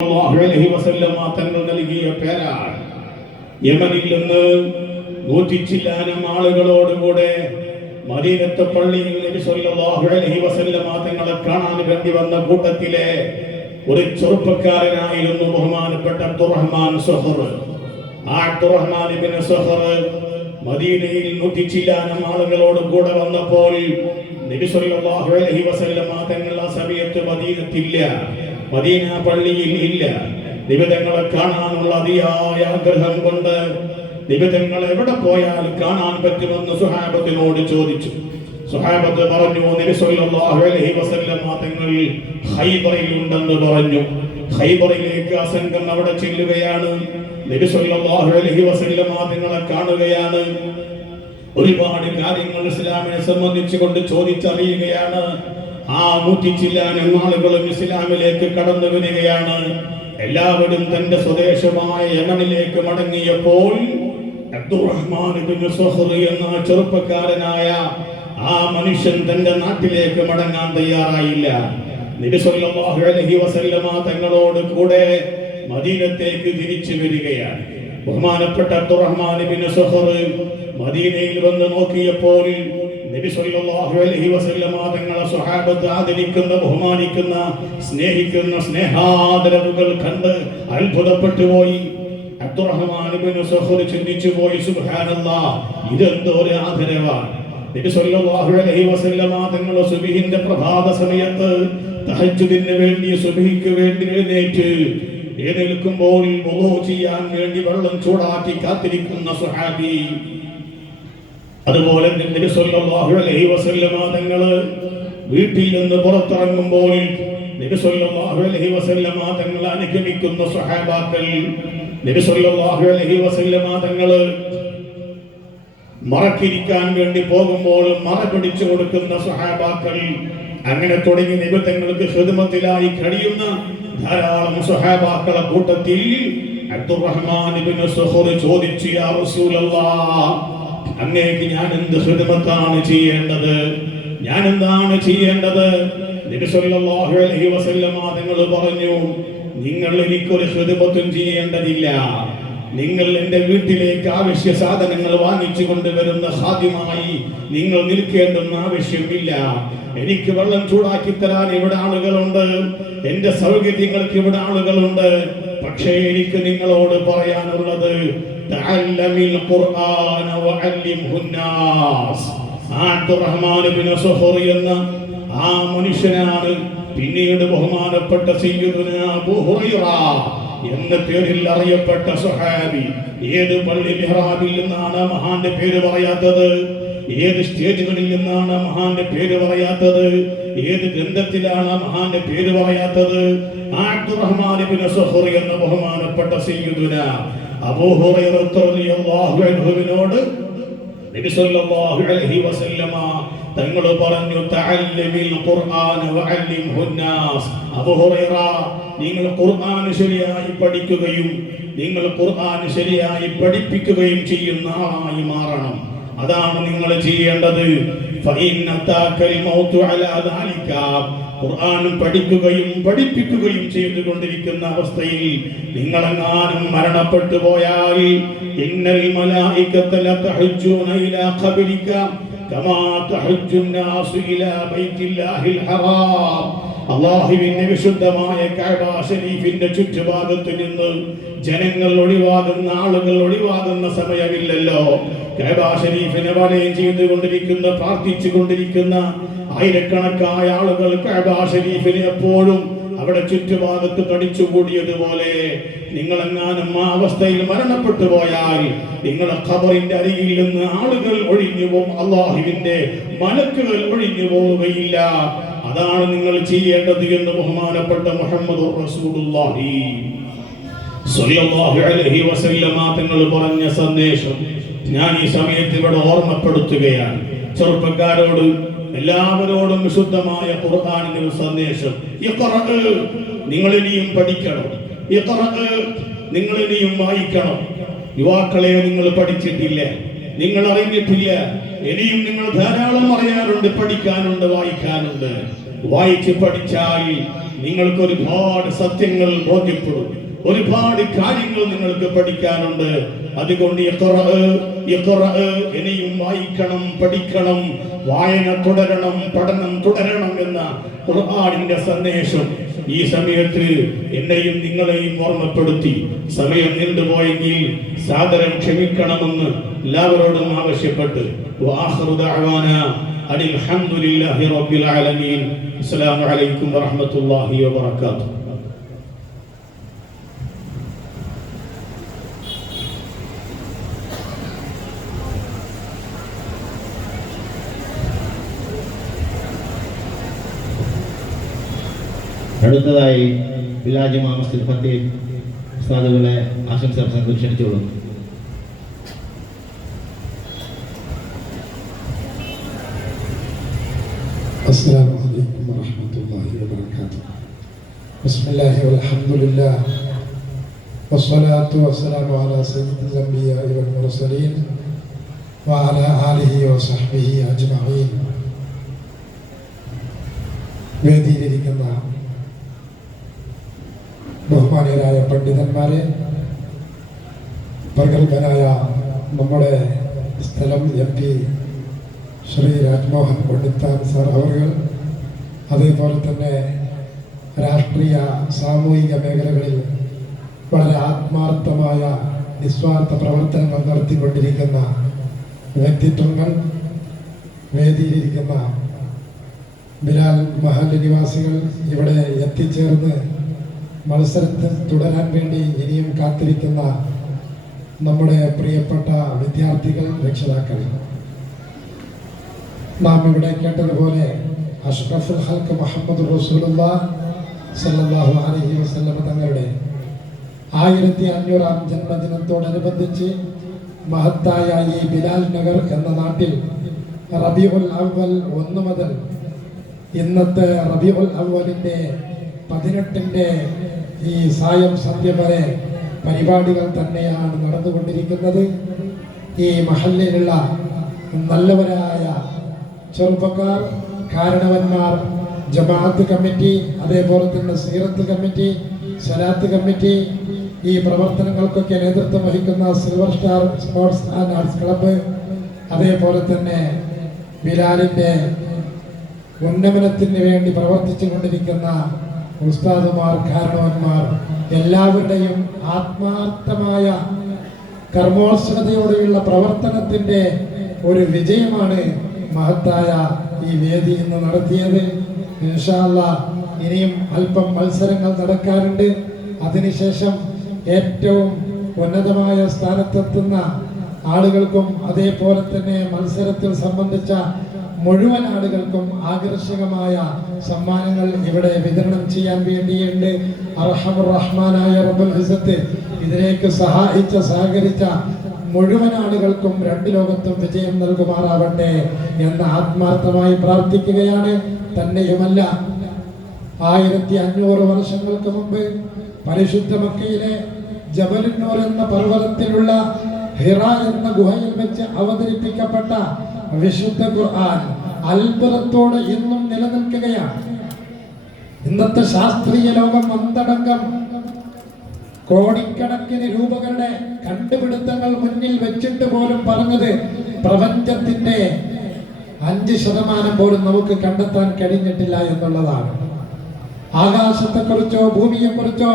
തങ്ങൾ നൽകിയ പേരാണ്. യമനിൽ നിന്ന് 100 ആളുകളോടുകൂടെ മദീനത്തെ പള്ളിയിൽ നബി സല്ലല്ലാഹു അലൈഹി വസല്ലമ തങ്ങളെ കാണാൻ വേണ്ടി വന്ന കൂട്ടത്തിലെ ഒരു ചെറുപ്പക്കാരനായിരുന്നു ബഹുമാനപ്പെട്ട അബ്ദുറഹ്മാൻ സഖർ. ആ അബ്ദുറഹ്മാൻ ഇബ്നു സഖർ മദീനയിൽ 100 ആളുകളോട് കൂടെ വന്നപ്പോൾ നബി സല്ലല്ലാഹു അലൈഹി വസല്ലമ തങ്ങൾ ആ സമയത്ത് മദീനത്തില്ല, മദീന പള്ളിയിൽ ഇല്ല. നിബിതങ്ങളെ കാണാനുള്ള അതിയായ ആഗ്രഹം കൊണ്ട് നിബിതങ്ങൾ എവിടെ പോയാൽ കാണാൻ പറ്റുമെന്ന് സുഹാബത്തിനോട് ചോദിച്ചു. സുഹാബത്ത് പറഞ്ഞു, നബി സല്ലല്ലാഹു അലൈഹി വസല്ലമ തങ്ങൾ ഖൈബറിൽ ഉണ്ടെന്ന് പറഞ്ഞു. ഖൈബറിലേക്ക് ആ സംഘം അവിടെ ചെല്ലുകയാണ്. നബി സല്ലല്ലാഹു അലൈഹി വസല്ലമ തങ്ങളെ കാണുകയാണ്. ഒരുപാട് കാര്യങ്ങൾ ഇസ്ലാമിനെ സംബന്ധിച്ചുകൊണ്ട് ചോദിച്ചറിയുകയാണ്. ആ 100 ആളുകളും ഇസ്ലാമിലേക്ക് കടന്നു വരികയാണ്. എല്ലാവരും തന്റെ സ്വദേശമായ യമനിലേക്ക് മടങ്ങിയപ്പോൾ അബ്ദുറഹ്മാൻ ഇബ്നു സഖർ എന്ന ചെറുപ്പക്കാരനായ ആ മനുഷ്യൻ തന്റെ നാട്ടിലേക്ക് മടങ്ങാൻ തയ്യാറായില്ല. നബി സല്ലല്ലാഹു അലൈഹി വസല്ലമ തങ്ങളോട് കൂടെ മദീനത്തേക്ക് തിരിച്ചു വരികയാണ്. ബഹുമാനപ്പെട്ട അബ്ദുറഹ്മാൻ ഇബ്നു സഖർ മദീനയിൽ വന്ന് നോക്കിയപ്പോൾ നബി സല്ലല്ലാഹു അലൈഹി വസല്ലമ തങ്ങളെ സ്വഹാബത്ത് ആദരിക്കുന്ന, ബഹുമാനിക്കുന്ന, സ്നേഹിക്കുന്ന സ്നേഹാദരവുകൾ കണ്ട് അത്ഭുതപ്പെട്ടു പോയി. അബ്ദുറഹ്മാൻ ഇബ്നു സഖർ ചിന്തിച്ചു പോയി, സുബ്ഹാനല്ലാഹ്, ഇതെന്തോ ഒരു ആദരവാണ്. നബി സല്ലല്ലാഹു അലൈഹി വസല്ലമ തങ്ങൾ സുബ്ഹിന്റെ പ്രഭാത സമയത്ത് തഹജ്ജുദിന് വേണ്ടി, സുബ്ഹിക്ക് വേണ്ടി എഴുന്നേൽക്കുമ്പോൾ വുളൂ ചെയ്യാൻ വേണ്ടി വെള്ളം ചൂടാക്കി കാത്തിരിക്കുന്ന സ്വഹാബി. അതുപോലെ നബി സല്ലല്ലാഹു അലൈഹി വസല്ലമ തങ്ങൾ വീട്ടിൽ നിന്ന് പുറത്തിറങ്ങുമ്പോൾ നബി സല്ലല്ലാഹു അലൈഹി വസല്ലമ തങ്ങൾ അനുഗമിക്കുന്ന സ്വഹാബാക്കൾ, നബി സല്ലല്ലാഹു അലൈഹി വസല്ലമ തങ്ങൾ മറക്കിരിക്കാൻ വേണ്ടി പോകുമ്പോൾ മറ പിടിച്ചു കൊടുക്കുന്ന സ്വഹാബാക്കൾ, അങ്ങനെ തുടങ്ങി നബി തങ്ങൾക്ക് ഖിദ്മത്തിലായി കഴിയുന്ന ധാരാളം സ്വഹാബാക്കളെ കൂട്ടത്തിൽ അബ്ദുറഹ്മാൻ ഇബ്നു സഖർ ചോദിച്ചു, യാ റസൂലല്ലാഹ്, അങ്ങേക്ക് ഞാൻ എന്ത് ഖിദ്മത്താണ് ചെയ്യേണ്ടത്? ഞാൻ എന്താണ് ചെയ്യേണ്ടത്? നബി സല്ലല്ലാഹു അലൈഹി വസല്ലമ തങ്ങൾ പറഞ്ഞു, നിങ്ങൾ എനിക്കൊരു ഖിദ്മത്തും ചെയ്യേണ്ടതില്ല. നിങ്ങൾ എൻ്റെ വീട്ടിലേക്ക് ആവശ്യ സാധനങ്ങൾ വാങ്ങിച്ചു കൊണ്ടുവരുന്ന ഖാദിമായി നിങ്ങൾ നിൽക്കേണ്ടെന്ന് ആവശ്യമില്ല. എനിക്ക് വെള്ളം ചൂടാക്കി തരാൻ ഇവിടെ ആളുകളുണ്ട്, എന്റെ സൗകര്യങ്ങൾക്ക് ഇവിടെ ആളുകളുണ്ട്. പക്ഷേ എനിക്ക് നിങ്ങളോട് പറയാനുള്ളത്, തഅല്ലമിൽ ഖുർആന വഅല്ലിംഹുന്നാസ്. അബ്ദുറഹ്മാൻ ഇബ്നു സഖർ എന്ന ആ മനുഷ്യനാണ് പിന്നീട് ബഹുമാനപ്പെട്ട സയ്യിദുനാ അബൂ ഹുറൈറ എന്ന പേരിൽ അറിയപ്പെട്ട സ്വഹാബി. ഏത് പള്ളി മിഹ്റാബിൽ നിന്നാണ് മഹാന്റെ പേര് പറയാത്തത്? ഏത് സ്റ്റേജുകളിൽ നിന്നാണ് മഹാന്റെ പേര് പറയാത്തത്? ഏത് ഗ്രന്ഥത്തിലാണ് മഹാന്റെ പേര് പറയാത്തത്? അബ്ദുറഹ്മാൻ ഇബ്നു സഖർ എന്ന ബഹുമാനപ്പെട്ട സയ്യിദുനാ അബൂ ഹുറൈറ റളിയല്ലാഹു അൻഹുവിനോട് നബി സല്ലല്ലാഹു അലൈഹി വസല്ലമ തങ്ങൾ പറഞ്ഞു, തഅല്ലമിൽ ഖുർആന വഅല്ലിംഹുന്നാസ്. അബൂ ഹുറൈറ, നിങ്ങൾ ഖുർആൻ ശരിയായി പഠിക്കുകയും നിങ്ങൾ ഖുർആൻ ശരിയായി പഠിപ്പിക്കുകയും ചെയ്യുന്ന ആളായി മാറണം. അതാണ് നിങ്ങൾ ചെയ്യേണ്ടത്. ഫഇന്നതകൽ മൗതു അലാ ദാലിക. ഖുർആൻ പഠിക്കുകയും പഠിപ്പിക്കുകയും ചെയ്തുകൊണ്ടിരിക്കുന്ന അവസ്ഥയിൽ നിങ്ങളെങ്ങാനും മരണപ്പെട്ടു പോയാൽ, ഇന്നൽ മലായികത ലതഹജ്ജൂന ഇലാ ഖബരിക കമാ തഹജ്ജുൻ നാസു ഇലാ ബൈത്തില്ലാഹിൽ ഹറാം. അല്ലാഹുവിന്റെ വിശുദ്ധമായ കഅബ ശരീഫിന്റെ ചുറ്റുഭാഗത്ത് നിന്ന് ജനങ്ങൾ ഒഴിവാകുന്ന, ആളുകൾ ഒഴിവാകുന്ന സമയമില്ലല്ലോ. കഅബ ശരീഫിനെ വലയം ചെയ്തുകൊണ്ടിരിക്കുന്ന, പ്രാർത്ഥിച്ചുകൊണ്ടിരിക്കുന്ന ആയിരക്കണക്കായ ആളുകൾ കഅബ ശരീഫിനെ എപ്പോഴും അവിടെ ചുറ്റുഭാഗത്ത് തടിച്ചുകൂടിയതുപോലെ നിങ്ങളെങ്ങാനും ആ അവസ്ഥയിൽ മരണപ്പെട്ടു പോയാൽ നിങ്ങളെ ഖബറിന്റെ അരികിൽ നിന്ന് ആളുകൾ ഒഴിഞ്ഞു പോകും, അല്ലാഹുവിന്റെ മലക്കുകൾ ഒഴിഞ്ഞു പോവുകയില്ല. അതാണ് നിങ്ങൾ ചെയ്യേണ്ടത് എന്ന് ബഹുമാനപ്പെട്ട മുഹമ്മദുർ റസൂലുള്ളാഹി സ്വല്ലല്ലാഹു അലൈഹി വസല്ലമ തങ്ങൾ പറഞ്ഞ സന്ദേശം ഞാൻ ഈ സമയത്ത് ഇവിടെ ഓർമ്മപ്പെടുത്തുകയാണ്. ചെറുപ്പക്കാരോട്, എല്ലാവരോടും വിശുദ്ധമായ ഖുർആനിന്റെ ഒരു സന്ദേശം. ഇഖ്റഅ, നിങ്ങൾ ഇനിയും പഠിക്കണം. ഇഖ്റഅ, നിങ്ങൾ ഇനിയും വായിക്കണം. യുവാക്കളെ, നിങ്ങൾ പഠിച്ചിട്ടില്ല, നിങ്ങൾ അറിഞ്ഞിട്ടില്ല, ഇനിയും നിങ്ങൾ ധാരാളം അറിയാനുണ്ട്, പഠിക്കാനുണ്ട്, വായിക്കാനുണ്ട്. വായിച്ച് പഠിച്ചാൽ നിങ്ങൾക്ക് ഒരുപാട് സത്യങ്ങൾ ബോധ്യപ്പെടും, ഒരുപാട് കാര്യങ്ങൾ നിങ്ങൾക്ക് പഠിക്കാനുണ്ട്. അതുകൊണ്ട് ഇനിയും വായിക്കണം, പഠിക്കണം, വായന തുടരണം, പഠനം തുടരണം എന്ന ഖുർആനിന്റെ സന്ദേശം ഈ സമയത്ത് എന്നെയും നിങ്ങളെയും ഓർമ്മപ്പെടുത്തി. സമയം നീണ്ടുപോയെങ്കിൽ സാദരം ക്ഷമിക്കണമെന്ന് എല്ലാവരോടും ആവശ്യപ്പെട്ട് വആഖിറു ദഅവാനാ അനിൽ ഹംദുലില്ലാഹി റബ്ബിൽ ആലമീൻ. അസ്സലാമു അലൈക്കും വറഹ്മത്തുള്ളാഹി വബറകാതുഹു. അടുത്തതായി വിലാജ് മാമസ്ജിദ് ഫത്തീഹ് ഉസ്താദുകളെ ആശംസ പ്രസംഗം ക്ഷണിച്ചോളൂ. السلام عليكم ورحمة الله وبركاته. بسم الله والحمد لله والصلاة والسلام على سيد الأنبياء والمرسلين وعلى آله وصحبه أجمعين. വേദിയിലിരിക്കുന്ന ബഹുമാനീയരായ പണ്ഡിതന്മാരെ, പ്രഗത്ഭനായ നമ്മുടെ സ്ഥലം MP ശ്രീ രാജ്മോഹൻ പണ്ഡിത്താൻ സാർ അവർ, അതേപോലെ തന്നെ രാഷ്ട്രീയ സാമൂഹിക മേഖലകളിൽ വളരെ ആത്മാർത്ഥമായ നിസ്വാർത്ഥ പ്രവർത്തനങ്ങൾ നടത്തിക്കൊണ്ടിരിക്കുന്ന വ്യക്തിത്വങ്ങൾ, വേദിയിലിരിക്കുന്ന ബിലാൽ മഹല്ല് നിവാസികൾ, ഇവിടെ എത്തിച്ചേർന്ന് മത്സരത്തിൽ തുടരാൻ വേണ്ടി ഇനിയും കാത്തിരിക്കുന്ന നമ്മുടെ പ്രിയപ്പെട്ട വിദ്യാർത്ഥികൾ, രക്ഷിതാക്കൾ, നാം ഇവിടെ കേട്ടതുപോലെ അഷ്റഫുൽ ഖൽഖ് മുഹമ്മദ് റസൂലുള്ളാഹി സ്വല്ലല്ലാഹു അലൈഹി വസല്ലം തങ്ങളുടെ 1500-ാം ജന്മദിനത്തോടനുബന്ധിച്ച് മഹത്തായ ഈ ബിലാൽ നഗർ എന്ന നാട്ടിൽ റബീഉൽ അവ്വൽ 1 മുതൽ ഇന്നത്തെ റബീഉൽ അവ്വലിന്റെ 18ന്റെ ഈ സായം സന്ധ്യ വരെ പരിപാടികൾ തന്നെയാണ് നടന്നുകൊണ്ടിരിക്കുന്നത്. ഈ മഹല്ലിലുള്ള നല്ലവരായ ചെറുപ്പക്കാർ, കാരണവന്മാർ, ജമാഅത്ത് കമ്മിറ്റി, അതേപോലെ തന്നെ സീറത്ത് കമ്മിറ്റി, സലാത്ത് കമ്മിറ്റി, ഈ പ്രവർത്തനങ്ങൾക്കൊക്കെ നേതൃത്വം വഹിക്കുന്ന silver star sports and arts club, അതേപോലെ തന്നെ ബിലാലിന്റെ ഉന്നമനത്തിന് വേണ്ടി പ്രവർത്തിച്ചു കൊണ്ടിരിക്കുന്ന ഉസ്താദുമാർ, കാരണവന്മാർ, എല്ലാവരുടെയും ആത്മാർത്ഥമായ കർമ്മോത്സുകതയോടെയുള്ള പ്രവർത്തനത്തിന്റെ ഒരു വിജയമാണ് മഹത്തായ ഈ വേദി ഇന്ന് നടത്തിയത്. ഇൻഷാ അല്ലാഹ് ഇനിയും അല്പം മത്സരങ്ങൾ നടക്കാറുണ്ട്. അതിനുശേഷം ഏറ്റവും ഉന്നതമായ സ്ഥാനത്തെത്തുന്ന ആളുകൾക്കും അതേപോലെ തന്നെ മത്സരത്തിൽ സംബന്ധിച്ച മുഴുവൻ ആളുകൾക്കും ആകർഷകമായ സമ്മാനങ്ങൾ ഇവിടെ വിതരണം ചെയ്യാൻ വേണ്ടിയുണ്ട്. അർഹമുർ റഹ്മാനായ റബ്ബുൽ ഇസ്സത്ത് ഇതിലേക്ക് സഹകരിച്ച മുഴുവൻ ആളുകൾക്കും 2 ലോകത്തും വിജയം നൽകുമാറാവട്ടെ എന്ന് ആത്മാർത്ഥമായി പ്രാർത്ഥിക്കുകയാണ്. തന്നെയുമല്ല, 1500 വർഷങ്ങൾക്ക് മുമ്പ് പരിശുദ്ധ മക്കയിലെ ജബലുന്നൂർ എന്ന പർവ്വതത്തിലുള്ള ഹിറ എന്ന ഗുഹയിൽ വെച്ച് അവതരിപ്പിക്കപ്പെട്ട വിശുദ്ധ ഖുർആൻ അത്ഭുതത്തോടെ ഇന്നും നിലനിൽക്കുകയാണ്. ഇന്നത്തെ ശാസ്ത്രീയ ലോകം അന്തടങ്കം കോടിക്കണക്കിന് രൂപകളുടെ കണ്ടുപിടുത്തങ്ങൾ മുന്നിൽ വെച്ചിട്ട് പോലും പറഞ്ഞത് പ്രപഞ്ചത്തിന്റെ 5% പോലും നമുക്ക് കണ്ടെത്താൻ കഴിഞ്ഞിട്ടില്ല എന്നുള്ളതാണ്. ആകാശത്തെക്കുറിച്ചോ ഭൂമിയെക്കുറിച്ചോ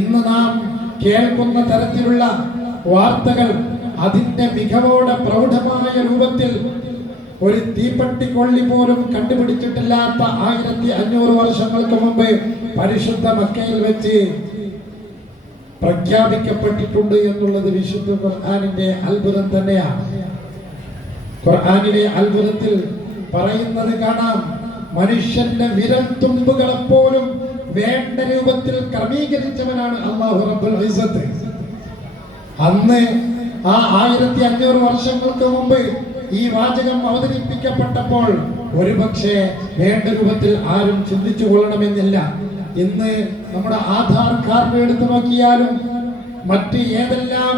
ഇന്ന് നാം കേൾക്കുന്ന തരത്തിലുള്ള വാർത്തകൾ അതിന്റെ മികവോടെ പ്രൗഢമായ രൂപത്തിൽ ഒരു തീപ്പെട്ടിക്കൊള്ളി പോലും കണ്ടുപിടിച്ചിട്ടില്ലാത്ത 1500 വർഷങ്ങൾക്ക് മുമ്പ് പരിശുദ്ധ മക്കയിൽ വെച്ച് പ്രഖ്യാപിക്കപ്പെട്ടിട്ടുണ്ട് എന്നുള്ളത് വിശുദ്ധ ഖുർആനിന്റെ അത്ഭുതം തന്നെയാണ്. ഖുർആനിലെ അത്ഭുതത്തിൽ പറയുന്നത് കാണാം, മനുഷ്യന്റെ വിരൽ തുമ്പുകളെ പോലും വേണ്ട രൂപത്തിൽ ക്രമീകരിച്ചവനാണ് അല്ലാഹു റബ്ബുൽ ഇസ്സത്ത്. അന്ന് ആ 1500 വർഷങ്ങൾക്ക് മുമ്പ് ഈ വാചകം അവതരിപ്പിക്കപ്പെട്ടപ്പോൾ ഒരുപക്ഷെ വേണ്ട രൂപത്തിൽ ആരും ചിന്തിച്ചു കൊള്ളണമെന്നില്ല. ഇന്ന് നമ്മുടെ ആധാർ കാർഡ് എടുത്തു നോക്കിയാലും മറ്റ് ഏതെല്ലാം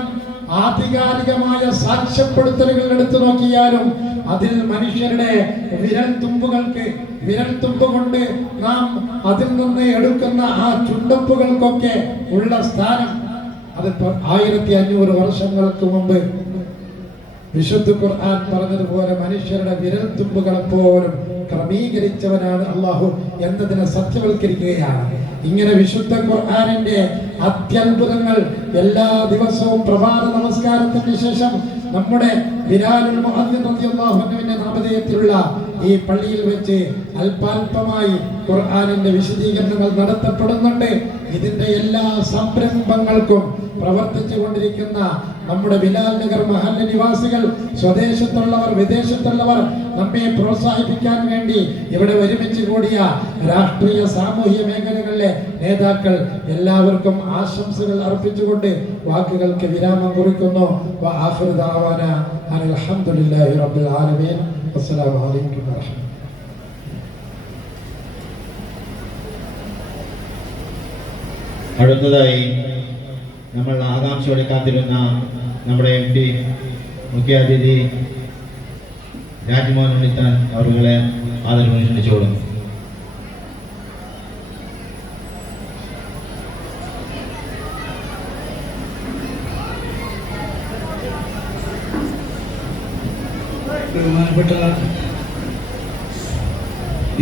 ആധികാരികമായ സാക്ഷ്യപ്പെടുത്തലുകൾ എടുത്തു നോക്കിയാലും അതിൽ മനുഷ്യരുടെ വിരൽ തുമ്പ് കൊണ്ട് നാം അതിൽ നിന്ന് എടുക്കുന്ന ആ ചുണ്ടപ്പുകൾക്കൊക്കെ ഉള്ള സ്ഥാനം അത് 1500 വർഷങ്ങൾക്ക് മുമ്പ് വിശുദ്ധ ഖുർആൻ പറഞ്ഞതുപോലെ മനുഷ്യരുടെ വിരൽ തുമ്പുകളെ പോലും ക്രമീകരിച്ചവനാണ് അള്ളാഹു എന്നതിനെ സത്യവൽക്കരിക്കുകയാണ്. ഇങ്ങനെ വിശുദ്ധ ഖുർആനിന്റെ അത്യത്ഭുതങ്ങൾ എല്ലാ ദിവസവും പ്രഭാത നമസ്കാരത്തിന് ശേഷം നമ്മുടെ ബിലാലുൽ മുഅദ്ദിൻ റളിയല്ലാഹു അൻഹുവിന്റെ നാമധേയത്തിലുള്ള ഈ പള്ളിയിൽ വെച്ച് അല്പാൽപമായി ഖുർആനിന്റെ വിശദീകരണങ്ങൾ നടത്തപ്പെടുന്നുണ്ട്. ഇതിന്റെ എല്ലാ സംരംഭങ്ങൾക്കും പ്രവർത്തിച്ചു കൊണ്ടിരിക്കുന്ന നമ്മുടെ ബിലാൽ നഗർ മഹല്ല നിവാസികൾ, സ്വദേശത്തുള്ളവർ, വിദേശത്തുള്ളവർ, നമ്മെ പ്രോത്സാഹിപ്പിക്കാൻ വേണ്ടി ഇവിടെ ഒരുമിച്ച് കൂടിയ രാഷ്ട്രീയ സാമൂഹ്യ മേഖലകളിലെ നേതാക്കൾ എല്ലാവർക്കും ആശംസകൾ അർപ്പിച്ചുകൊണ്ട് വാക്കുകൾക്ക് വിരാമം കുറിക്കുന്നു. അൽഹംദുലില്ലാഹി റബ്ബിൽ ആലമീൻ. അസ്സലാമു അലൈക്കും വറഹ്മത്തുള്ളാഹി. അടുത്തതായി നമ്മൾ ആകാംക്ഷയോടെ കാത്തിരുന്ന നമ്മുടെ MP മുഖ്യാതിഥി രാജ്മോഹൻ ഉണ്ണിത്താൻ അവരുടെ ആദരവ് ക്ഷണിച്ചോളും. ബഹുമാനപ്പെട്ട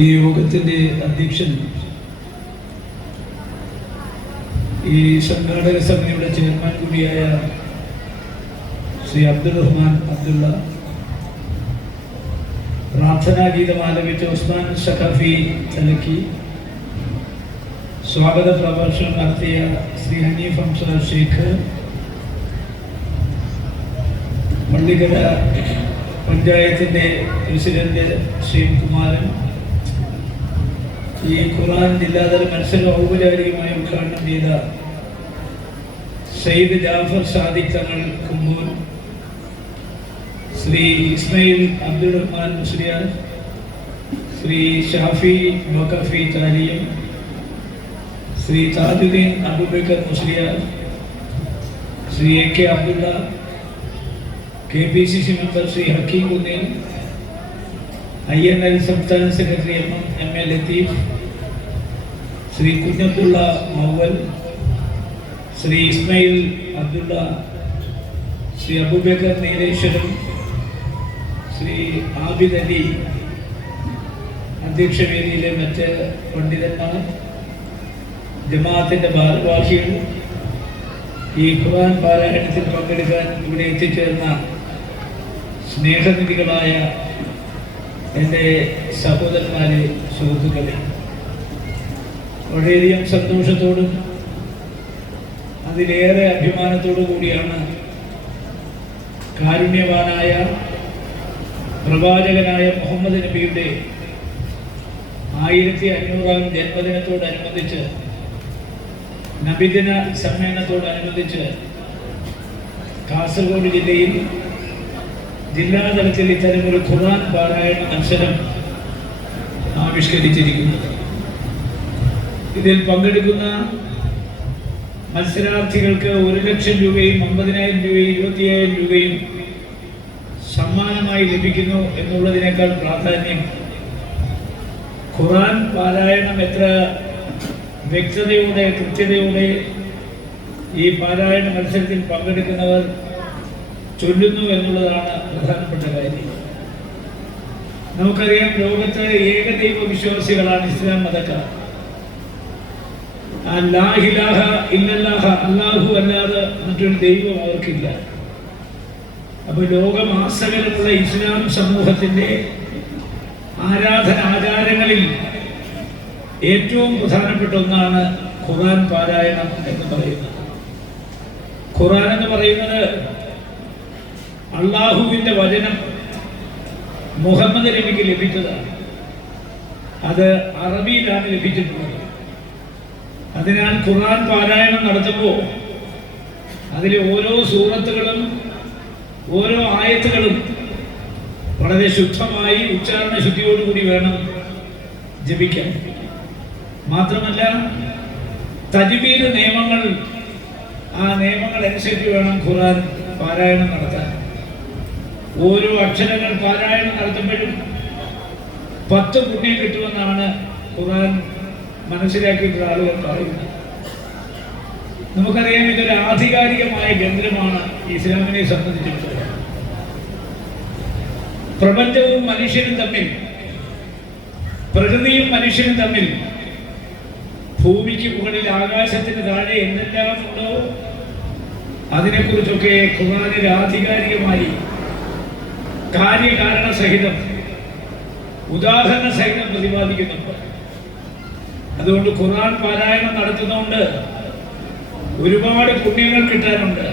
ഈ യോഗത്തിൻ്റെ അധ്യക്ഷൻ, ഈ സംഘാടക സമിതിയുടെ ചെയർമാൻ കൂടിയായ ശ്രീ അബ്ദുറഹ്മാൻ അബ്ദുള്ള, പ്രാർത്ഥനാഗീതം ആലപിച്ച ഉസ്മാൻ സഖാഫി തലക്കി, സ്വാഗത പ്രഭാഷണം നടത്തിയ ശ്രീ ഹനീഫ് ഹംസ ഷേഖ്, പള്ളിക്കര പഞ്ചായത്തിൻ്റെ പ്രസിഡന്റ് ശ്രീ കുമാരൻ, ഈ ഖുർആൻ ജില്ലാതല മത്സരം ഔപചാരികമായി ഉദ്ഘാടനം ചെയ്ത Sayyid Jafar Sadiq Thangal Kumbur, Shri Ismail Abdul Rahman Musliyar, Shri Shafi Wakafi Thaliyam, Shri Tajuddin Abubakar Musliyar, Shri AK Abdulla, KPCC member Shri Hakeem Kunnel, INL സംസ്ഥാന സെക്രട്ടറി MA ലത്തീഫ്, ശ്രീ കുഞ്ഞബ്ദുള്ള മൗവൽ, ശ്രീ ഇസ്മയിൽ അബ്ദുള്ള, ശ്രീ അബൂബക്കർ നീലേശ്വരം, ശ്രീ ആബിദ് അലി, അധ്യക്ഷവേദിയിലെ മറ്റ് പണ്ഡിതന്മാർ, ജമാഅത്തിന്റെ ഭാരവാഹികൾ, ഈ ഖുർആൻ പാരായണത്തിൽ പങ്കെടുക്കാൻ ഇവിടെ എത്തിച്ചേർന്ന സ്നേഹനിധികളായ എൻ്റെ സഹോദരന്മാരെ, സുഹൃത്തുക്കളെ, വളരെയധികം സന്തോഷത്തോടും അതിലേറെ അഭിമാനത്തോടു കൂടിയാണ് കാരുണ്യവാനായ പ്രവാചകനായ മുഹമ്മദ് നബിയുടെ 1500-ാം ജന്മദിനത്തോടനുബന്ധിച്ച്, നബിദിന സമ്മേളനത്തോടനുബന്ധിച്ച് കാസർഗോഡ് ജില്ലയിൽ ജില്ലാതലത്തിൽ ഇത്തരമൊരു ഖുർആൻ പാരായണ മത്സരം ആവിഷ്കരിച്ചിരിക്കുന്നത്. ഇതിൽ പങ്കെടുക്കുന്ന മത്സരാർത്ഥികൾക്ക് 1,00,000 രൂപയും 50,000 രൂപയും 27,000 രൂപയും സമ്മാനമായി ലഭിക്കുന്നു എന്നുള്ളതിനേക്കാൾ പ്രാധാന്യം ഖുർആൻ പാരായണം എത്ര വ്യക്തതയോടെ, കൃത്യതയോടെ ഈ പാരായണ മത്സരത്തിൽ പങ്കെടുക്കുന്നവർ ചൊല്ലുന്നു എന്നുള്ളതാണ് പ്രധാനപ്പെട്ട കാര്യം. നമുക്കറിയാം, ലോകത്ത് ഏകദൈവ വിശ്വാസികളാണ് ഇസ്ലാം മതക്കാർ. ലാ ഇലാഹ ഇല്ലല്ലാഹ്, അല്ലാഹു അല്ലാതെ മറ്റൊരു ദൈവം അവർക്കില്ല. അപ്പോൾ ലോകമാസകലമുള്ള ഇസ്ലാം സമൂഹത്തിൻ്റെ ആരാധനാചാരങ്ങളിൽ ഏറ്റവും പ്രധാനപ്പെട്ട ഒന്നാണ് ഖുർആൻ പാരായണം എന്ന് പറയുന്നത്. ഖുർആൻ എന്ന് പറയുന്നത് അള്ളാഹുവിൻ്റെ വചനം മുഹമ്മദ് നബിക്ക് ലഭിച്ചതാണ്. അത് അറബിയിലാണ് ലഭിച്ചിട്ടുള്ളത്. അതിനാൽ ഖുർആൻ പാരായണം നടത്തുമ്പോൾ അതിലെ ഓരോ സൂറത്തുകളും ഓരോ ആയത്തുകളും വളരെ ശുദ്ധമായി ഉച്ചാരണ ശുദ്ധിയോടുകൂടി വേണം ജപിക്കാൻ. മാത്രമല്ല, തജ്വീദ് നിയമങ്ങൾ, ആ നിയമങ്ങൾ അനുസരിച്ച് വേണം ഖുർആൻ പാരായണം നടത്താൻ. ഓരോ അക്ഷരങ്ങൾ പാരായണം നടത്തുമ്പോഴും 10 പുണ്യം കിട്ടുമെന്നാണ് ഖുർആൻ മനസ്സിലാക്കിയിട്ടുള്ള ആളുകൾ പറയുന്നത്. നമുക്കറിയാം, ഇതൊരു ആധികാരികമായ ഗ്രന്ഥമാണ് ഇസ്ലാമിനെ സംബന്ധിച്ചിടത്തോളം. പ്രപഞ്ചവും മനുഷ്യനും തമ്മിൽ, പ്രകൃതിയും മനുഷ്യനും തമ്മിൽ, ഭൂമിക്ക് മുകളിൽ ആകാശത്തിന് താഴെ എന്തെല്ലാം ഉണ്ടോ അതിനെക്കുറിച്ചൊക്കെ ഖുർആനിൽ ആധികാരികമായി കാര്യകാരണ സഹിതം, ഉദാഹരണ സഹിതം പ്രതിപാദിക്കുന്നുണ്ട്. അതുകൊണ്ട് ഖുർആൻ പാരായണം നടത്തുന്നതുകൊണ്ട് ഒരുപാട് പുണ്യങ്ങൾ കിട്ടാനുണ്ട്.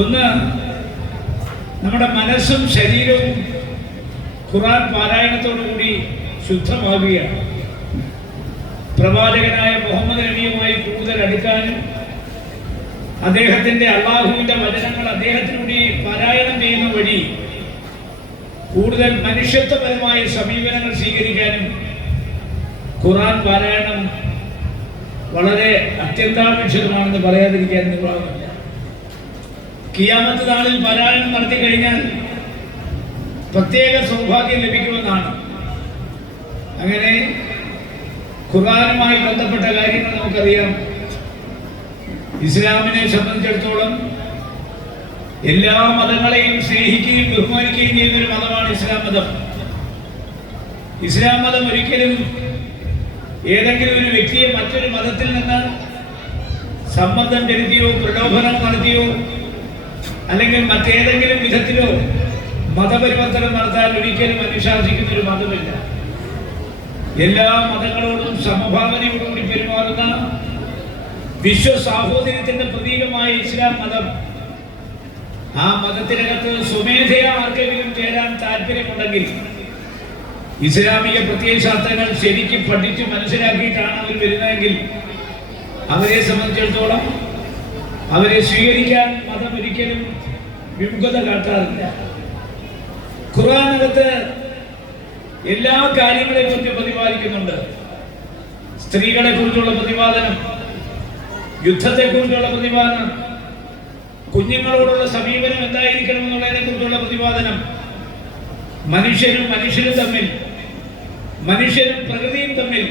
ഒന്ന്, നമ്മുടെ മനസ്സും ശരീരവും ഖുർആൻ പാരായണത്തോടുകൂടി ശുദ്ധമാകുകയാണ്. പ്രവാചകനായ മുഹമ്മദ് നബിയുമായി കൂടുതൽ അടുക്കാനും അദ്ദേഹത്തിന്റെ അള്ളാഹുവിന്റെ വചനങ്ങൾ അദ്ദേഹത്തിലൂടെ പാരായണം ചെയ്യുന്ന വഴി കൂടുതൽ മനുഷ്യത്വപരമായ സമീപനങ്ങൾ സ്വീകരിക്കാനും ഖുർആൻ പാരായണം വളരെ അത്യന്താപേക്ഷിതമാണെന്ന് പറയാതിരിക്കാൻ നിർവാഹമില്ല. ഖിയാമത്ത് നാളിൽ പാരായണം നടത്തി കഴിഞ്ഞാൽ പ്രത്യേക സൗഭാഗ്യം ലഭിക്കുമെന്നാണ്. അങ്ങനെ ഖുർആനുമായി ബന്ധപ്പെട്ട കാര്യങ്ങൾ നമുക്കറിയാം. ഇസ്ലാമിനെ സംബന്ധിച്ചിടത്തോളം എല്ലാ മതങ്ങളെയും സ്നേഹിക്കുകയും ബഹുമാനിക്കുകയും ചെയ്യുന്ന ഒരു മതമാണ് ഇസ്ലാം മതം. ഇസ്ലാം മതം ഒരിക്കലും ഏതെങ്കിലും ഒരു വ്യക്തിയെ മറ്റൊരു മതത്തിൽ നിന്ന് സമ്മർദ്ദം ചെലുത്തിയോ പ്രലോഭനം നടത്തിയോ അല്ലെങ്കിൽ മറ്റേതെങ്കിലും വിധത്തിലോ മതപരിവർത്തനം നടത്താൻ ഒരിക്കലും അനുശാസിക്കുന്ന ഒരു മതമില്ല. എല്ലാ മതങ്ങളോടും സമഭാവനയോടുകൂടി പെരുമാറുന്ന വിശ്വസാഹോദര്യത്തിന്റെ പ്രതീകമായ ഇസ്ലാം മതം, ആ മതത്തിനകത്ത് സ്വമേധയാ ആർക്കെങ്കിലും ചേരാൻ താല്പര്യമുണ്ടെങ്കിൽ ഇസ്ലാമിക പ്രത്യയശാസ്ത്രങ്ങൾ ശരിക്കും പഠിച്ച് മനസ്സിലാക്കിയിട്ടാണ് അവർ വരുന്നതെങ്കിൽ അവരെ സംബന്ധിച്ചിടത്തോളം അവരെ സ്വീകരിക്കാൻ മതം ഒരിക്കലും വിമുഖത കാട്ടാറില്ല. ഖുർആനകത്ത് എല്ലാ കാര്യങ്ങളെ കുറിച്ച് പ്രതിപാദിക്കുന്നുണ്ട്. സ്ത്രീകളെ കുറിച്ചുള്ള പ്രതിപാദനം, യുദ്ധത്തെ കുറിച്ചുള്ള പ്രതിപാദനം, കുഞ്ഞുങ്ങളോടുള്ള സമീപനം എന്തായിരിക്കണം എന്നുള്ളതിനെ കുറിച്ചുള്ള പ്രതിപാദനം, മനുഷ്യനും തമ്മിൽ, മനുഷ്യനും പ്രകൃതിയും തമ്മിൽ,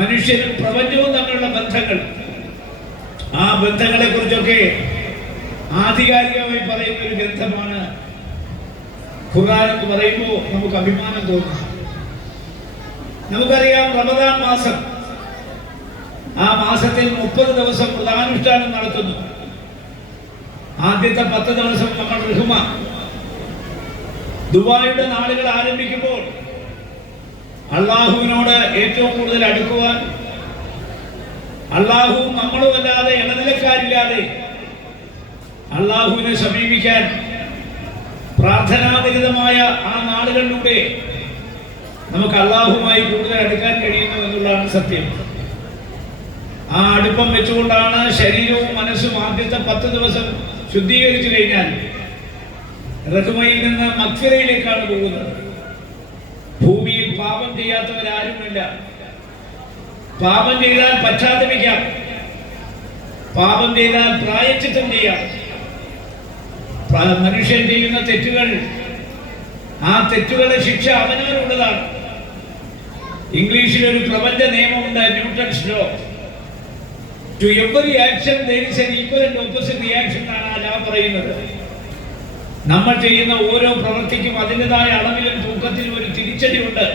മനുഷ്യനും പ്രപഞ്ചവും തമ്മിലുള്ള ബന്ധങ്ങൾ, ആ ബന്ധങ്ങളെ കുറിച്ചൊക്കെ ആധികാരികമായി പറയുന്ന ഒരു ഗ്രന്ഥമാണ് ഖുർആൻ എന്ന് പറയുമ്പോൾ നമുക്ക് അഭിമാനം തോന്നും. നമുക്കറിയാം, റമദാൻ മാസം, ആ മാസത്തിൽ 30 ദിവസം വ്രതാനുഷ്ഠാനം നടത്തുന്നു. ആദ്യത്തെ 10 ദിവസം നമ്മൾ റുഹ്മ, ദുആയുടെ നാളുകൾ ആരംഭിക്കുമ്പോൾ അള്ളാഹുവിനോട് ഏറ്റവും കൂടുതൽ അടുക്കുവാൻ, അള്ളാഹുവും നമ്മളും അല്ലാതെ ഇടനിലക്കാരില്ലാതെ അള്ളാഹുവിനെ സമീപിക്കാൻ പ്രാർത്ഥനാനിരതമായ ആ നാളുകളിലൂടെ നമുക്ക് അള്ളാഹുമായി കൂടുതൽ അടുക്കാൻ കഴിയുന്നു എന്നുള്ളതാണ് സത്യം. ആ അടുപ്പം വെച്ചുകൊണ്ടാണ് ശരീരവും മനസ്സും ആദ്യത്തെ 10 ദിവസം ശുദ്ധീകരിച്ചു കഴിഞ്ഞാൽ റഹ്മയിൽ നിന്ന് മഗ്ഫിറയിലേക്കാണ് പോകുന്നത്. ഭൂമിയിൽ പാപം ചെയ്യാത്തവരാരുമില്ല. പാപം ചെയ്താൽ പശ്ചാത്തപിക്കാം, പാപം ചെയ്താൽ പ്രായശ്ചിത്തം ചെയ്യാം. മനുഷ്യൻ ചെയ്യുന്ന തെറ്റുകൾ, ആ തെറ്റുകളുടെ ശിക്ഷ അവനവനുള്ളതാണ്. ഇംഗ്ലീഷിൽ ഒരു പ്രപഞ്ച നിയമമുണ്ട്, Newton's law. To every action there is an equal and opposite reaction എന്നാണ് ആ ലോ പറയുന്നത്. നമ്മൾ ചെയ്യുന്ന ഓരോ പ്രവൃത്തിക്കും അതിൻ്റെതായ അളവിലും തൂക്കത്തിലും ഒരു തിരിച്ചടിയുണ്ട്.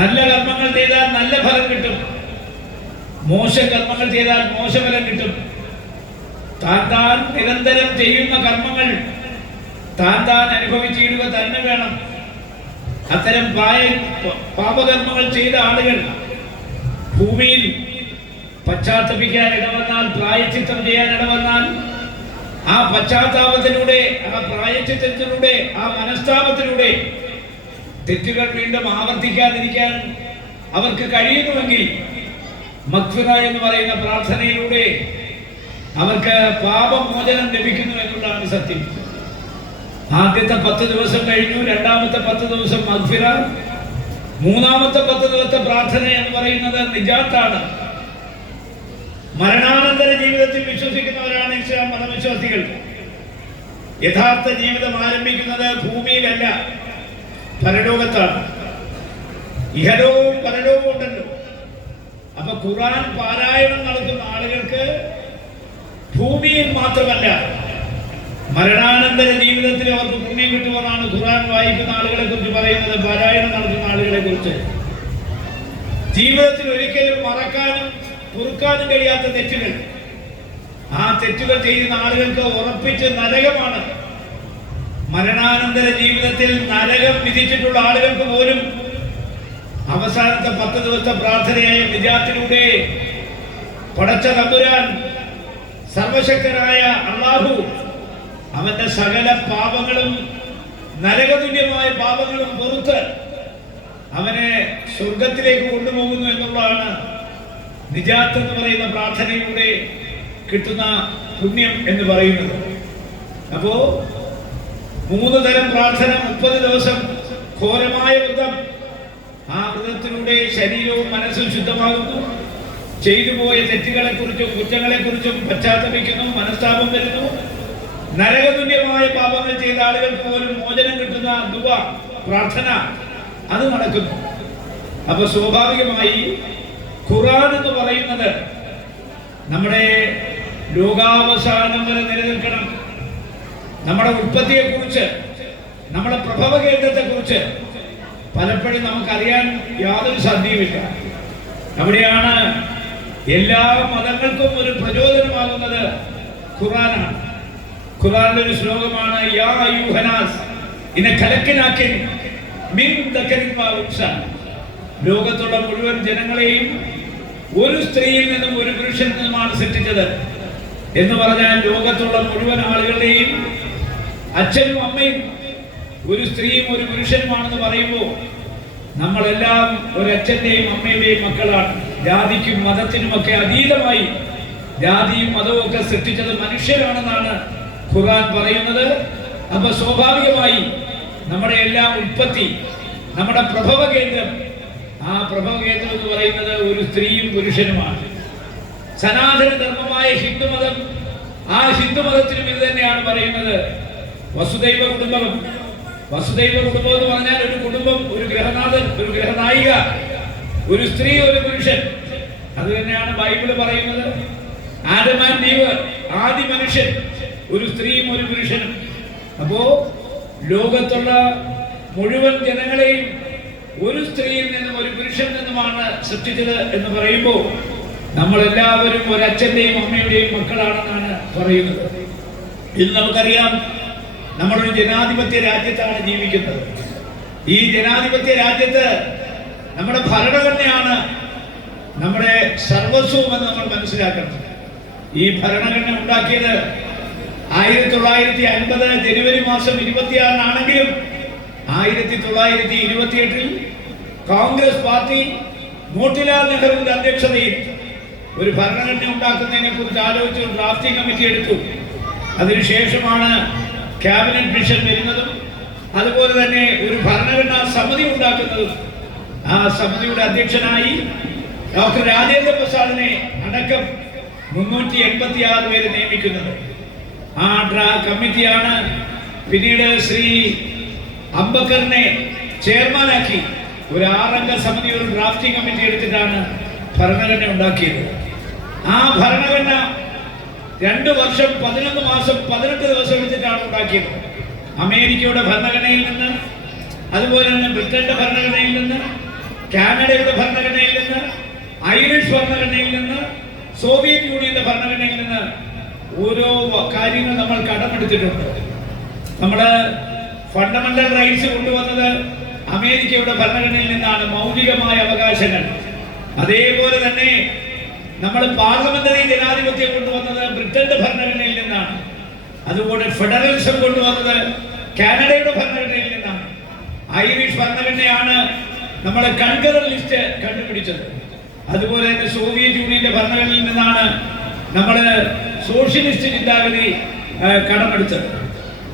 നല്ല കർമ്മങ്ങൾ ചെയ്താൽ നല്ല ഫലം കിട്ടും, മോശം കർമ്മങ്ങൾ ചെയ്താൽ മോശഫലം കിട്ടും. താൻ നിരന്തരം ചെയ്യുന്ന കർമ്മങ്ങൾ താൻ അനുഭവിച്ചിടുക തന്നെ വേണം. അത്തരം പാപകർമ്മങ്ങൾ ചെയ്ത ആളുകൾ ഭൂമിയിൽ പശ്ചാത്തപിക്കാൻ ഇടവന്നാൽ, പ്രായശ്ചിത്തം ചെയ്യാൻ ഇടവന്നാൽ, ആ പശ്ചാത്താപത്തിലൂടെ, ആ പ്രായശ്ചിത്തത്തിലൂടെ, ആ മനസ്താപത്തിലൂടെ തെറ്റുകൾ വീണ്ടും ആവർത്തിക്കാതിരിക്കാൻ അവർക്ക് കഴിയുന്നുവെങ്കിൽ മഗ്ഫിറ എന്ന് പറയുന്ന പ്രാർത്ഥനയിലൂടെ അവർക്ക് പാപമോചനം ലഭിക്കുന്നു എന്നുള്ളതാണ് സത്യം. ആദ്യത്തെ 10 ദിവസം കഴിഞ്ഞു, രണ്ടാമത്തെ 10 ദിവസം മഗ്ഫിറ, മൂന്നാമത്തെ 10 ദിവസത്തെ പ്രാർത്ഥന എന്ന് പറയുന്നത് നിജാത്താണ്. മരണാനന്തര ജീവിത ജീവിതത്തിൽ വിശ്വസിക്കുന്നവരാണ് ഇസ്ലാം മതവിശ്വാസികൾ. യഥാർത്ഥ ജീവിതം ആരംഭിക്കുന്നത് ഭൂമിയിലല്ല, പരലോകത്താണ്. ഇഹലോകവും പരലോകവും ഉണ്ടല്ലോ. അപ്പൊ ഖുർആൻ പാരായണം നടത്തുന്ന ആളുകൾക്ക് ഭൂമിയിൽ മാത്രമല്ല മരണാനന്തര ജീവിതത്തിൽ അവർക്ക് പുണ്യം കിട്ടുമെന്നാണ് ഖുർആൻ വായിക്കുന്ന ആളുകളെ കുറിച്ച് പറയുന്നത്, പാരായണം നടത്തുന്ന ആളുകളെ കുറിച്ച്. ജീവിതത്തിൽ ഒരിക്കലും മറക്കാനും പൊറുക്കാനും കഴിയാത്ത തെറ്റുകൾ, ആ തെറ്റുകൾ ചെയ്യുന്ന ആളുകൾക്ക് ഉറപ്പിച്ച് നരകമാണ്. മരണാനന്തര ജീവിതത്തിൽ നരകം വിധിച്ചിട്ടുള്ള ആളുകൾക്ക് പോലും അവസാനത്തെ 10 ദിവസത്തെ പ്രാർത്ഥനയായ നിജാത്തിലൂടെ പടച്ച തമ്പുരാൻ സർവശക്തനായ അല്ലാഹു അവന്റെ സകല പാപങ്ങളും നരകതുല്യമായ പാപങ്ങളും പൊറുത്ത് അവനെ സ്വർഗത്തിലേക്ക് കൊണ്ടുപോകുന്നു എന്നുള്ളതാണ് നിജാത്ത് എന്ന് പറയുന്ന പ്രാർത്ഥനയിലൂടെ കിട്ടുന്ന പുണ്യം എന്ന് പറയുന്നത്. അപ്പോ 3 തരം പ്രാർത്ഥന, 30 ദിവസം ഘോരമായ വ്രതം. ആ വ്രതത്തിലൂടെ ശരീരവും മനസ്സും ശുദ്ധമാകുന്നു. ചെയ്തു പോയ തെറ്റുകളെ കുറിച്ചും കുറ്റങ്ങളെ കുറിച്ചും പശ്ചാത്തപിക്കുന്നു, മനസ്താപം വരുന്നു. നരകതുല്യമായ പാപങ്ങൾ ചെയ്ത ആളുകൾക്ക് പോലും മോചനം കിട്ടുന്ന ദുആ, പ്രാർത്ഥന, അത് നടക്കുന്നു. അപ്പൊ സ്വാഭാവികമായി ഖുർആൻ എന്ന് പറയുന്നത് നമ്മുടെ ലോകാവസാനം വരെ നിലനിൽക്കണം. നമ്മുടെ ഉൽപ്പത്തിയെ കുറിച്ച്, നമ്മുടെ പ്രഭവ കേന്ദ്രത്തെ കുറിച്ച് പലപ്പോഴും നമുക്കറിയാൻ യാതൊരു സാധ്യതയുമില്ല. അവിടെയാണ് എല്ലാ മതങ്ങൾക്കും ഒരു പ്രചോദനമാകുന്നത് ഖുർആനാണ്. ഖുർആനിലെ ഒരു ശ്ലോകമാണ്, യാ അയ്യുഹനാസ് ഇന്ന ഖലഖനാകിൻ മിൻ ദക്കരിൻ വ ഉൻസ. ലോകത്തുള്ള മുഴുവൻ ജനങ്ങളെയും ഒരു സ്ത്രീയിൽ നിന്നും ഒരു പുരുഷനിൽ നിന്നുമാണ് സൃഷ്ടിച്ചത് എന്ന് പറഞ്ഞാൽ ലോകത്തുള്ള മുഴുവൻ ആളുകളുടെയും അച്ഛനും അമ്മയും ഒരു സ്ത്രീയും ഒരു പുരുഷനുമാണെന്ന് പറയുമ്പോൾ നമ്മളെല്ലാം ഒരച്ഛന്റെയും അമ്മയുടെയും മക്കളാണ്. ജാതിക്കും മതത്തിനുമൊക്കെ അതീതമായി ജാതിയും മതവും ഒക്കെ സൃഷ്ടിച്ചത് മനുഷ്യരാണെന്നാണ് ഖുർആൻ പറയുന്നത്. അപ്പൊ സ്വാഭാവികമായി നമ്മുടെ എല്ലാ ഉൽപ്പത്തി, നമ്മുടെ പ്രഭവ കേന്ദ്രം, ആ പ്രഭവ കേന്ദ്രം എന്ന് പറയുന്നത് ഒരു സ്ത്രീയും പുരുഷനുമാണ്. സനാതന ധർമ്മമായ ഹിന്ദുമതം, ആ ഹിന്ദുമതത്തിലും ഇത് തന്നെയാണ് പറയുന്നത്. വസുദൈവ കുടുംബം. വസുദൈവ കുടുംബം എന്ന് പറഞ്ഞാൽ ഒരു കുടുംബം, ഒരു ഗൃഹനാഥൻ, ഒരു ഗൃഹനായിക, ഒരു സ്ത്രീ, ഒരു പുരുഷൻ. അത് തന്നെയാണ് ബൈബിള് പറയുന്നത്. ആദം ആൻഡ് ഈവ്, ആദി മനുഷ്യൻ, ഒരു സ്ത്രീയും ഒരു പുരുഷനും. അപ്പോ ലോകത്തുള്ള മുഴുവൻ ജനങ്ങളെയും ഒരു സ്ത്രീയിൽ നിന്നും ഒരു പുരുഷനിൽ നിന്നുമാണ് സൃഷ്ടിച്ചത് എന്ന് പറയുമ്പോൾ നമ്മളെല്ലാവരും ഒരച്ഛന്റെയും അമ്മയുടെയും മക്കളാണെന്നാണ് പറയുന്നത്. ഇന്ന് നമുക്കറിയാം, നമ്മളൊരു ജനാധിപത്യ രാജ്യത്താണ് ജീവിക്കുന്നത്. ഈ ജനാധിപത്യ രാജ്യത്ത് നമ്മുടെ ഭരണഘടനയാണ് നമ്മുടെ സർവസ്വം എന്ന് നമ്മൾ മനസ്സിലാക്കണം. ഈ ഭരണഘടന ഉണ്ടാക്കിയത് 1950 ജനുവരി മാസം 26-നാണെങ്കിലും 1928 കോൺഗ്രസ് പാർട്ടി മോട്ടിലാൽ നെഹ്റുവിന്റെ അധ്യക്ഷതയിൽ ഒരു ഭരണഘടന ഉണ്ടാക്കുന്നതിനെ കുറിച്ച് ആലോചിച്ച് ഡ്രാഫ്റ്റിംഗ് കമ്മിറ്റി എടുത്തു. അതിനുശേഷമാണ് ക്യാബിനറ്റ് മിഷൻ വരുന്നതും അതുപോലെ തന്നെ ഒരു ഭരണഘടനാ സമിതി ഉണ്ടാക്കുന്നതും. ആ സമിതിയുടെ അധ്യക്ഷനായി ഡോക്ടർ രാജേന്ദ്ര പ്രസാദിനെ അടക്കം 386 പേര് നിയമിക്കുന്നത്. ആ കമ്മിറ്റിയാണ് പിന്നീട് ശ്രീ അംബേദ്കറിനെ ചെയർമാനാക്കി ഒരു 6 അംഗ സമിതി, ഒരു ഡ്രാഫ്റ്റിംഗ് കമ്മിറ്റി എടുത്തിട്ടാണ് ഭരണഘടന ഉണ്ടാക്കിയത്. ആ ഭരണഘടന 2 വർഷം 11 മാസം 18 ദിവസം എടുത്തിട്ടാണ് ഉണ്ടാക്കിയത്. അമേരിക്കയുടെ ഭരണഘടനയിൽ നിന്ന്, അതുപോലെ തന്നെ ബ്രിട്ടന്റെ ഭരണഘടനയിൽ നിന്ന്, കാനഡയുടെ ഭരണഘടനയിൽ നിന്ന്, ഐറിഷ് ഭരണഘടനയിൽ നിന്ന്, സോവിയറ്റ് യൂണിയന്റെ ഭരണഘടനയിൽ നിന്ന് ഓരോ കാര്യങ്ങൾ നമ്മൾ കടമെടുത്തിട്ടുണ്ട്. നമ്മുടെ ഫണ്ടമെന്റൽ റൈറ്റ്സ് കൊണ്ടുവന്നത് അമേരിക്കയുടെ ഭരണഘടനയിൽ നിന്നാണ്, മൗലികമായ അവകാശങ്ങൾ. അതേപോലെ തന്നെ നമ്മൾ പാർലമെന്ററി ജനാധിപത്യം കൊണ്ടുവന്നത് ബ്രിട്ടന്റെ ഭരണഘടനയിൽ നിന്നാണ്. അതുപോലെ ഫെഡറലിസം കൊണ്ടുവന്നത് കാനഡയുടെ ഭരണഘടനയിൽ നിന്നാണ്. ഐറിഷ് ഭരണഘടനയാണ് നമ്മളെ കൺകറർ ലിസ്റ്റ് കണ്ടുപിടിച്ചത്. അതുപോലെ തന്നെ സോവിയറ്റ് യൂണിയന്റെ ഭരണഘടനയിൽ നിന്നാണ് നമ്മൾ സോഷ്യലിസ്റ്റ് ചിന്താഗതി കടമെടുത്തത്.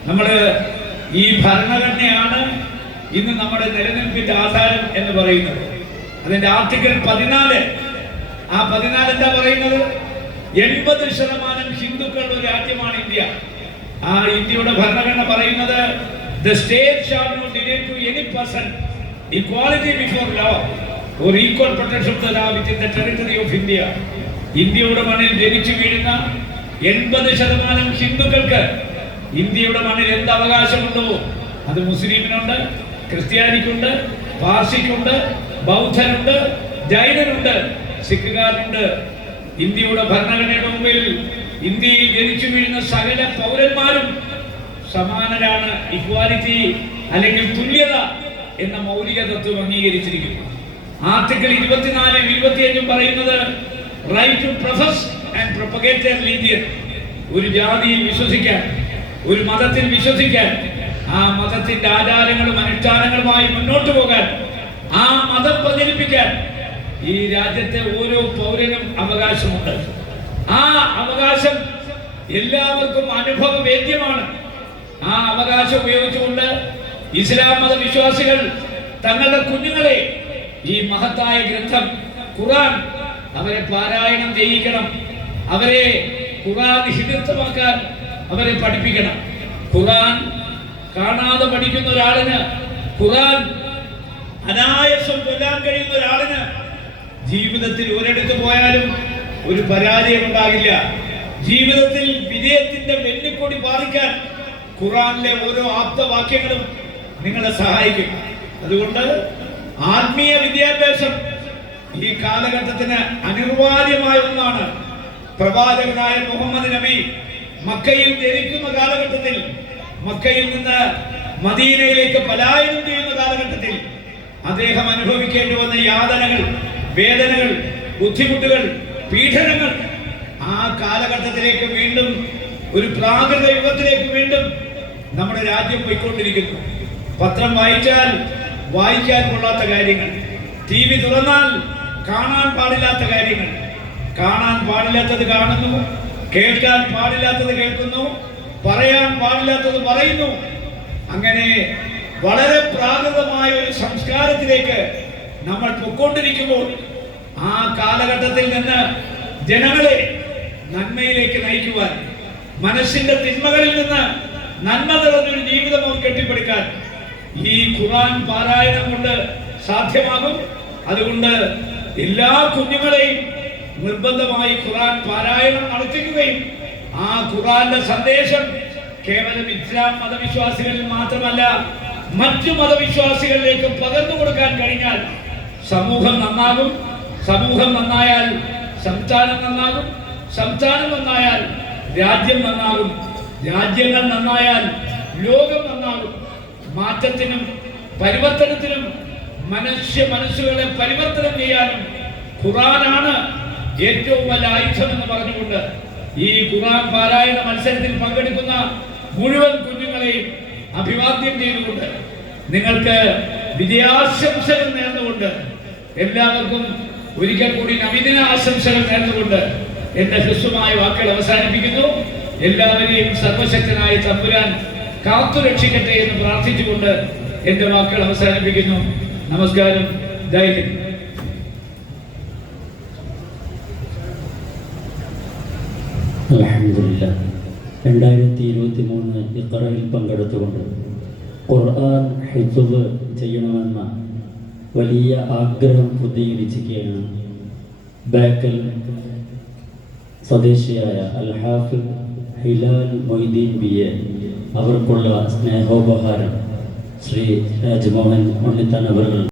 നമ്മൾ ഈ ഭരണഘടനയാണ് ഇന്ന് നമ്മുടെ നിലനിൽപ്പിന്റെ ആധാരം എന്ന് പറയുന്നത്. അതിന്റെ ആർട്ടിക്കിൾ 14, ആ 14 എന്താ പറയുന്നത്? 80% ഹിന്ദുക്കളുടെ ഒരു രാജ്യമാണ് ഇന്ത്യ. ആ ഇന്ത്യയുടെ ഭരണഘടന പറയുന്നത് the state shall not deny to any person equality before law or equal protection of the law within the territory of India. ഇന്ത്യയുടെ മണ്ണിൽ ജനിച്ചു വീഴുന്ന 80% ഹിന്ദുക്കൾക്ക് ഇന്ത്യയുടെ മണ്ണിൽ എന്ത് അവകാശമുണ്ടോ അത് മുസ്ലിമിനുണ്ട്, ക്രിസ്ത്യാനിക്കുണ്ട്, പാർസിക്കുണ്ട്, ബൗദ്ധനുണ്ട്, ജൈനനുണ്ട്, സിഖുകാരനുണ്ട്. ഇന്ത്യയുടെ ഭരണഘടനയുടെ മുമ്പിൽ ഇന്ത്യയിൽ ജനിച്ചു വീഴുന്ന സകല പൗരന്മാരും സമാനരാണ്. ഇക്വാലിറ്റി അല്ലെങ്കിൽ തുല്യത എന്ന മൗലിക തത്വം അംഗീകരിച്ചിരിക്കുന്നു. ആർട്ടിക്കിൾ 24, 25 പറയുന്നത് right to profess and propagate a religion. ഒരു ജാതിയിൽ വിശ്വസിക്കാൻ, ഒരു മതത്തിൽ വിശ്വസിക്കാൻ, ആ മതത്തിന്റെ ആചാരങ്ങളും അനുഷ്ഠാനങ്ങളുമായി മുന്നോട്ട് പോകാൻ, ആ മതം പ്രചരിപ്പിക്കാൻ ഈ രാജ്യത്തെ ഓരോ പൗരനും അവകാശമുണ്ട്. ആ അവകാശം എല്ലാവർക്കും അനുഭവവേദ്യമാണ്. ആ അവകാശം ഉപയോഗിച്ചുകൊണ്ട് ഇസ്ലാം മതവിശ്വാസികൾ തങ്ങളുടെ കുഞ്ഞുങ്ങളെ ഈ മഹത്തായ ഗ്രന്ഥം ഖുർആൻ അവരെ പാരായണം ചെയ്യിക്കണം. അവരെ ഖുർആൻ ഹിതമാക്കാൻ അവരെ പഠിപ്പിക്കണം. ഖുർആൻ കാണാതെ പഠിക്കുന്ന ഒരാളിന്, ഖുർആൻ അനായാസം കൊല്ലാൻ കഴിയുന്ന ഒരാളിന് ജീവിതത്തിൽ ഒരിടത്ത് പോയാലും ഒരു പരാജയം ഉണ്ടാകില്ല. ജീവിതത്തിൽ വിജയത്തിന്റെ വെന്നിക്കൊടി പാറിക്കാൻ ഖുർആനിലെ ഓരോ ആപ്തവാക്യങ്ങളും നിങ്ങളെ സഹായിക്കും. അതുകൊണ്ട് ആത്മീയ വിദ്യാഭ്യാസം ഈ കാലഘട്ടത്തിന് അനിവാര്യമായ ഒന്നാണ്. പ്രവാചകനായ മുഹമ്മദ് നബി മക്കയിൽ ജനിക്കുന്ന കാലഘട്ടത്തിൽ, മക്കയിൽ നിന്ന് മദീനയിലേക്ക് പലായനം ചെയ്യുന്ന കാലഘട്ടത്തിൽ അദ്ദേഹം അനുഭവിക്കേണ്ടി വന്ന യാതനകൾ, വേദനകൾ, ബുദ്ധിമുട്ടുകൾ, പീഡനങ്ങൾ, ആ കാലഘട്ടത്തിലേക്ക് വീണ്ടും, ഒരു പ്രാകൃത യുഗത്തിലേക്ക് വീണ്ടും നമ്മുടെ രാജ്യം പോയിക്കൊണ്ടിരിക്കുന്നു. പത്രം വായിച്ചാൽ വായിക്കാൻ കൊള്ളാത്ത കാര്യങ്ങൾ, ടി വി തുറന്നാൽ കാണാൻ പാടില്ലാത്ത കാര്യങ്ങൾ, കാണാൻ പാടില്ലാത്തത് കാണുന്നു, കേൾക്കാൻ പാടില്ലാത്തത് കേൾക്കുന്നു, പറയാൻ പാടില്ലാത്തത് പറയുന്നു. അങ്ങനെ വളരെ പ്രാകൃതമായ ഒരു സംസ്കാരത്തിലേക്ക് നമ്മൾ പൊയ്ക്കൊണ്ടിരിക്കുമ്പോൾ ആ കാലഘട്ടത്തിൽ നിന്ന് ജനങ്ങളെ നന്മയിലേക്ക് നയിക്കുവാൻ, മനസ്സിന്റെ തിന്മകളിൽ നിന്ന് നന്മ നിറഞ്ഞൊരു ജീവിതം അവർ കെട്ടിപ്പടുക്കാൻ ഈ ഖുർആൻ പാരായണം കൊണ്ട് സാധ്യമാകും. അതുകൊണ്ട് എല്ലാ കുഞ്ഞുങ്ങളെയും നിർബന്ധമായി ഖുർആൻ പാരായണം നടത്തിക്കുകയും ആ ഖുർആന്റെ സന്ദേശം കേവലം ഇസ്ലാം മതവിശ്വാസികളിൽ മാത്രമല്ല മറ്റു മതവിശ്വാസികളിലേക്ക് പകർന്നു കൊടുക്കാൻ കഴിഞ്ഞാൽ സമൂഹം നന്നാകും. സമൂഹം നന്നായാൽ സംസ്ഥാനം നന്നാകും. സംസ്ഥാനം നന്നായാൽ രാജ്യം നന്നാകും. രാജ്യങ്ങൾ നന്നായാൽ ലോകം നന്നാകും. മാറ്റത്തിനും പരിവർത്തനത്തിനും മനസ്സുകളെ പരിവർത്തനം ചെയ്യാനും ഖുർആനാണ് ഏറ്റവും വലിയ ആയുധം എന്ന് പറഞ്ഞുകൊണ്ട് ഈ ഖുർആൻ പാരായണ മത്സരത്തിൽ പങ്കെടുക്കുന്ന മുഴുവൻ കുഞ്ഞുങ്ങളെയും അഭിവാദ്യം ചെയ്തുകൊണ്ട് നിങ്ങൾക്ക് വിജയാശംസകൾ നേർന്നുകൊണ്ട് എല്ലാവർക്കും ഒരിക്കൽ കൂടി നബിദിന ആശംസകൾ നേർന്നുകൊണ്ട് എന്റെ ഹ്രസ്വമായ വാക്കുകൾ അവസാനിപ്പിക്കുന്നു. എല്ലാവരെയും സർവശക്തനായ തമ്പുരാൻ കാത്തു രക്ഷിക്കട്ടെ എന്ന് പ്രാർത്ഥിച്ചുകൊണ്ട് എന്റെ വാക്കുകൾ അവസാനിപ്പിക്കുന്നു. നമസ്കാരം. ജയ് ഹിന്ദ്. അൽഹംദുലില്ലാ. 2023 ഇഖ്റയിൽ പങ്കെടുത്തുകൊണ്ട് ഖുർആൻ ഹിഫ്ള് ചെയ്യണമെന്ന വലിയ ആഗ്രഹം പൂർത്തീകരിച്ചിരിക്കുകയാണ് ബേക്കൽ സ്വദേശിയായ അൽ ഹാഫിദ് ഹിലാൽ മൊയ്തീൻ BA. അവർക്കുള്ള സ്നേഹോപഹാരം ശ്രീ രാജ്മോഹൻ ഉണ്ണിത്താൻ അവർ